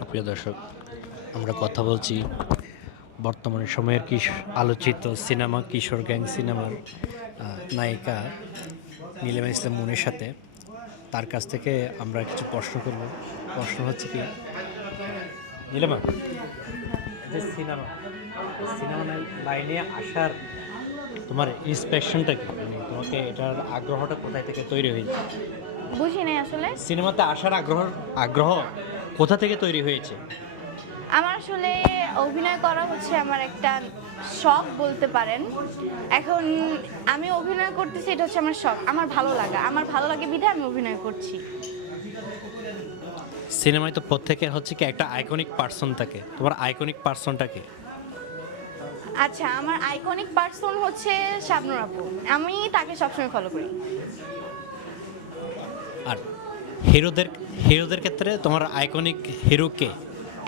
সুপ্রিয় দর্শক, আমরা কথা বলছি বর্তমান সময়ের আলোচিত সিনেমা কিশোর গ্যাং সিনেমার নায়িকা নীলিমা ইসলাম মুনের সাথে। তার কাছ থেকে আমরা কিছু প্রশ্ন করব। প্রশ্ন হচ্ছে কি, নীলিমা, যে সিনেমা সিনেমা লাইনে আসার তোমার ইন্সপিরেশনটা কি? মানে তোমাকে এটার আগ্রহটা কোথায় থেকে তৈরি হয়েছে? বুঝি নাই আসলে। সিনেমাতে আসার আগ্রহ কোথা থেকে তৈরি হয়েছে? আমার আসলে অভিনয় করা হচ্ছে আমার একটা শখ বলতে পারেন। এখন আমি অভিনয় করতেছি, এটা হচ্ছে আমার শখ, আমার ভালো লাগা, আমার ভালো লাগে বিধায় আমি অভিনয় করছি। সিনেমায় তো প্রত্যেকের হচ্ছে কি একটা আইকনিক পার্সন থাকে, তোমার আইকনিক পার্সনটা কি? আচ্ছা, আমার আইকনিক পার্সন হচ্ছে শাবনূর আপু, আমি তাকে সবসময় ফলো করি। আর হিরোদের হিরোদের ক্ষেত্রে তোমার আইকনিক হিরো কে?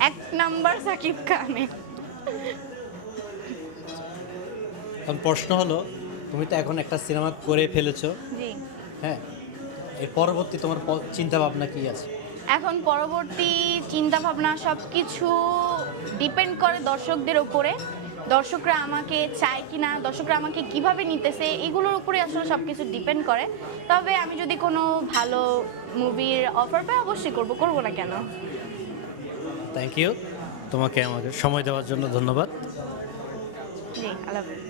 এক নাম্বার সাকিব খানে। এখন প্রশ্ন হলো, তুমি তো এখন একটা সিনেমা করে ফেলেছো, জি। হ্যাঁ, এর পরবর্তী তোমার চিন্তা ভাবনা কি আছে? এখন পরবর্তী চিন্তা ভাবনা সব কিছু ডিপেন্ড করে দর্শকদের উপরে। দর্শকরা আমাকে চায় কি না, দর্শকরা আমাকে কিভাবে নিতেছে, এগুলোর উপরে আসলে সব কিছু ডিপেন্ড করে। তবে আমি যদি কোনো ভালো মুভির অফার পাই অবশ্যই করবো না কেন। থ্যাংক ইউ, তোমাকে আমাকে সময় দেওয়ার জন্য ধন্যবাদ। জি, আল্লাহ হাফেজ।